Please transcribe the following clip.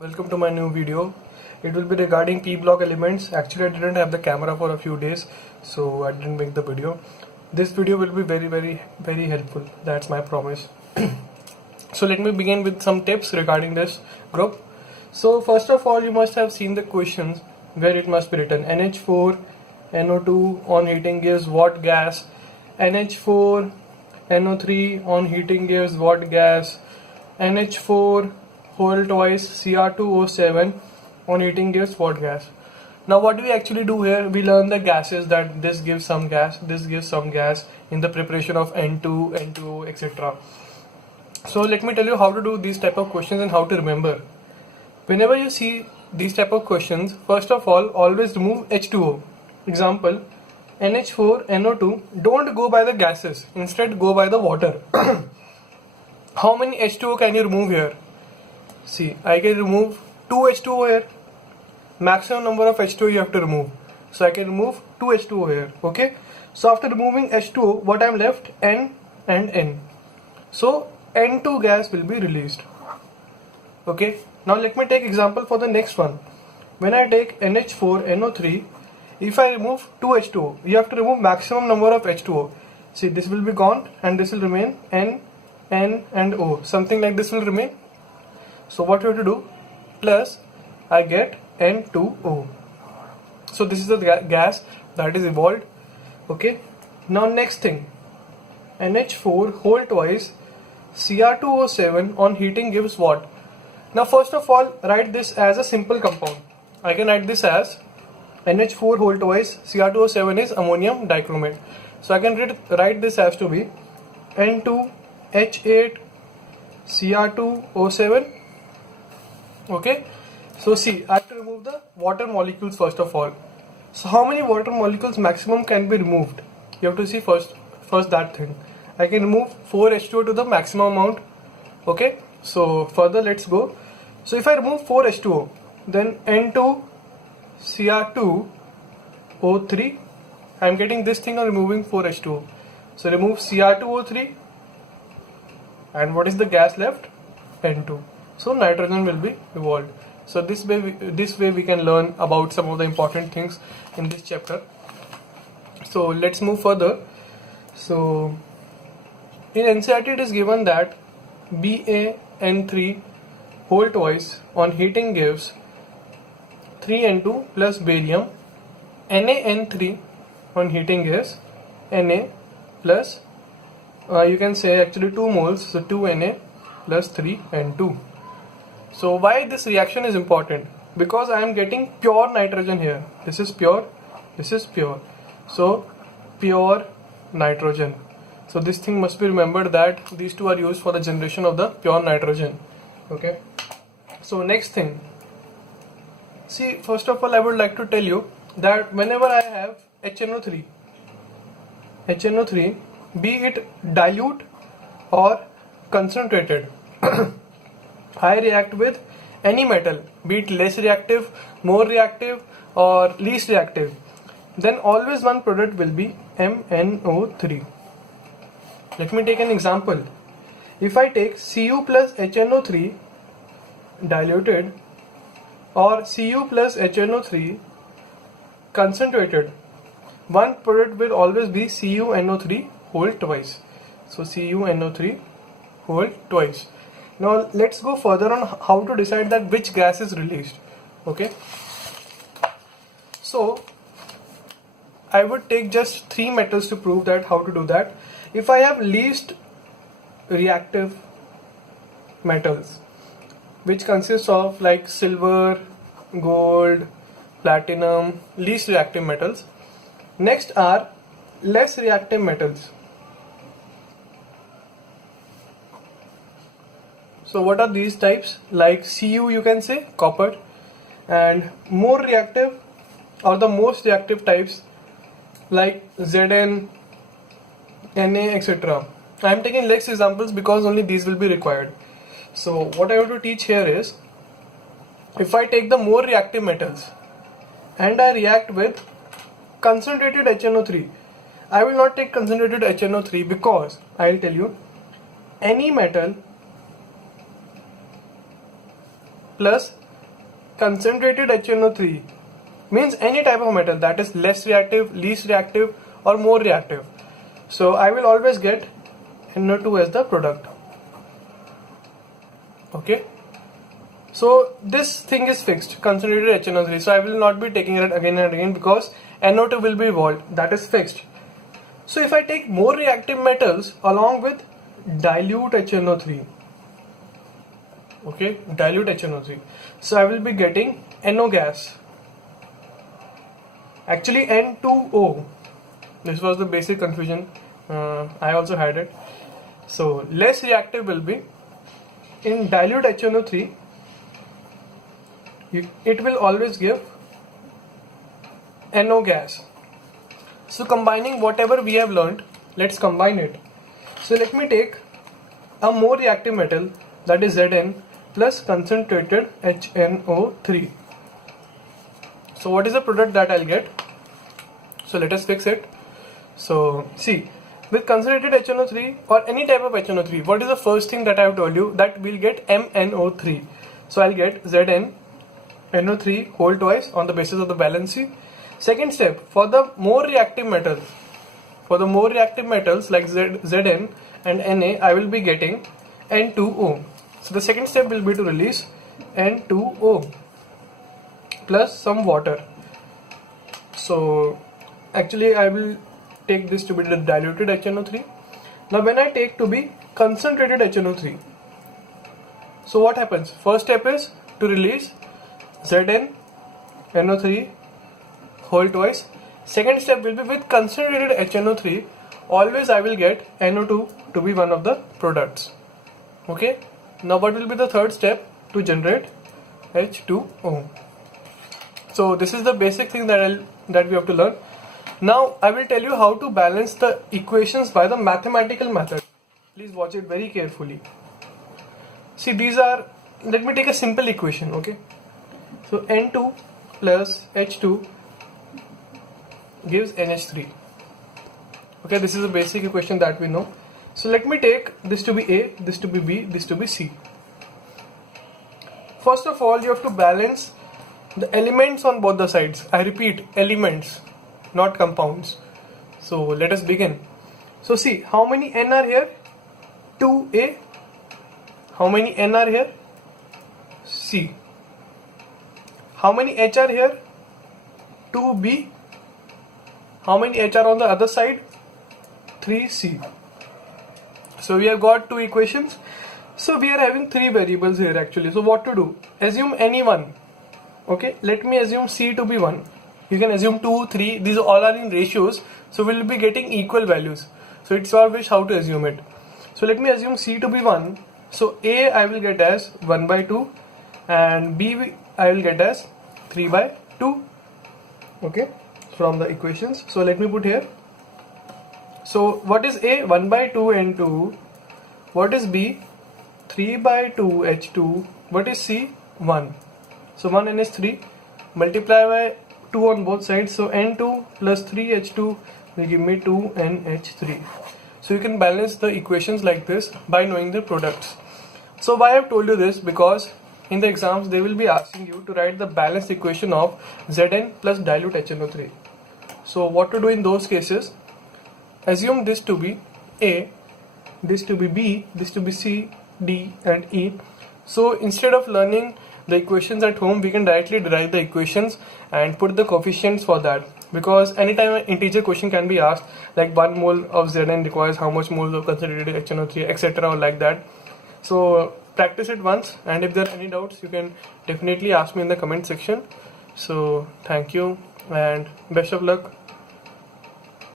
Welcome to my new video. It will be regarding P block elements. Actually, I didn't have the camera for a few days, so I didn't make the video. This video will be very helpful. That's my promise. So let me begin with some tips regarding this group. So first of all, you must have seen the questions where it must be written NH4 NO2 on heating gives what gas, NH4 NO3 on heating gives what gas, NH4 whole twice Cr2O7 on heating gives what gas. Now what do we actually do here? We learn the gases, that this gives some gas, this gives some gas in the preparation of N2, N2O, etc. So let me tell you how to do these type of questions and how to remember. Whenever you see these type of questions, first of all, always remove H2O. Example, NH4, NO2, don't go by the gases, instead go by the water. How many H2O can you remove here? See, I can remove 2 H2O here. Maximum number of H2O you have to remove. So I can remove 2 H2O here. Okay. So after removing H2O, what I am left? N and N. So N2 gas will be released. Okay. Now let me take example for the next one. When I take NH4 NO3, if I remove 2 H2O, you have to remove maximum number of H2O. See, this will be gone and this will remain N, N and O. Something like this will remain. So what you have to do? Plus I get N2O. So this is the gas that is evolved. Okay. Now next thing, NH4 whole twice Cr2O7 on heating gives what? Now first of all, write this as a simple compound. I can write this as NH4 whole twice Cr2O7 is ammonium dichromate. So I can write this as to be N2H8 Cr2O7. Okay, so see, I have to remove the water molecules first of all. So how many water molecules maximum can be removed? You have to see first that thing. I can remove 4 H2O to the maximum amount. Okay, so further let's go. So if I remove 4 H2O, then N2 Cr2O3, I am getting this thing on removing 4 H2O. So remove Cr2O3, and what is the gas left? N2. So nitrogen will be evolved. So this way we can learn about some of the important things in this chapter. So let's move further. So in NCERT it is given that BaN3 whole twice on heating gives 3N2 plus barium. NaN3 on heating gives Na plus you can say actually 2 moles, so 2Na plus 3N2. So why this reaction is important? Because I am getting pure nitrogen here. This is pure, this is pure. So pure nitrogen. So this thing must be remembered, that these two are used for the generation of the pure nitrogen. Okay. So next thing. See, first of all I would like to tell you that whenever I have HNO3, be it dilute or concentrated, I react with any metal, be it less reactive, more reactive or least reactive, then always one product will be MnO3. Let me take an example. If I take Cu plus HNO3 diluted or Cu plus HNO3 concentrated, one product will always be CuNO3 whole twice. So CuNO3 whole twice. Now let's go further on how to decide that which gas is released. Okay. So I would take just 3 metals to prove that how to do that. If I have least reactive metals, which consists of like silver, gold, platinum, least reactive metals. Next are less reactive metals. So what are these types? Like Cu, you can say copper, and more reactive or the most reactive types like Zn, Na, etc. I am taking less examples because only these will be required. So what I want to teach here is, if I take the more reactive metals and I react with concentrated HNO3, I will not take concentrated HNO3 because I will tell you, any metal plus concentrated HNO3 means any type of metal that is less reactive, least reactive or more reactive. So I will always get NO2 as the product. Okay. So this thing is fixed, concentrated HNO3. So I will not be taking it again and again because NO2 will be evolved. That is fixed. So if I take more reactive metals along with dilute HNO3, okay, dilute HNO3, so I will be getting NO gas. Actually N2O. This was the basic confusion. I also had it. So less reactive will be in dilute HNO3. It will always give NO gas. So combining whatever we have learned, let's combine it. So let me take a more reactive metal, that is Zn plus concentrated HNO3. So what is the product that I'll get? So let us fix it. So see, with concentrated HNO3 or any type of HNO3, what is the first thing that I have told you? That we'll get MnO3. So I'll get ZnNO3 whole twice on the basis of the valency. Second step, for the more reactive metal, for the more reactive metals like Zn and Na, I will be getting N2O. So the second step will be to release N2O plus some water. So actually I will take this to be the diluted HNO3. Now when I take to be concentrated HNO3, so what happens? First step is to release ZnNO3 whole twice. Second step will be with concentrated HNO3, always I will get NO2 to be one of the products. Okay. Now what will be the third step? To generate H2O. So this is the basic thing that we have to learn. Now I will tell you how to balance the equations by the mathematical method. Please watch it very carefully. See, these are, let me take a simple equation, okay? So N2 plus H2 gives NH3. Okay, this is a basic equation that we know. So let me take this to be A, this to be B, this to be C. First of all, you have to balance the elements on both the sides. I repeat, elements, not compounds. So let us begin. So see, how many N are here? 2A. How many N are here? C. How many H are here? 2B. How many H are on the other side? 3C. So we have got two equations. So we are having three variables here actually. So what to do? Assume any one. Okay, let me assume C to be 1. You can assume 2, 3. These all are in ratios. So we will be getting equal values. So it's your wish how to assume it. So let me assume C to be 1. So A I will get as 1 by 2 and B I will get as 3 by 2. Okay, from the equations. So let me put here. So what is A? 1 by 2 N2. What is B? 3 by 2 H2. What is C? 1. So 1 N is 3. Multiply by 2 on both sides. So N2 plus 3 H2 will give me 2 NH3. So you can balance the equations like this by knowing the products. So why I have told you this? Because in the exams they will be asking you to write the balanced equation of Zn plus dilute HNO3. So what to do in those cases? Assume this to be A, this to be B, this to be C, D and E. So instead of learning the equations at home, we can directly derive the equations and put the coefficients for that. Because anytime an integer question can be asked, like 1 mole of Zn requires how much moles of concentrated HNO3, etc. or like that. So practice it once, and if there are any doubts you can definitely ask me in the comment section. So thank you and best of luck.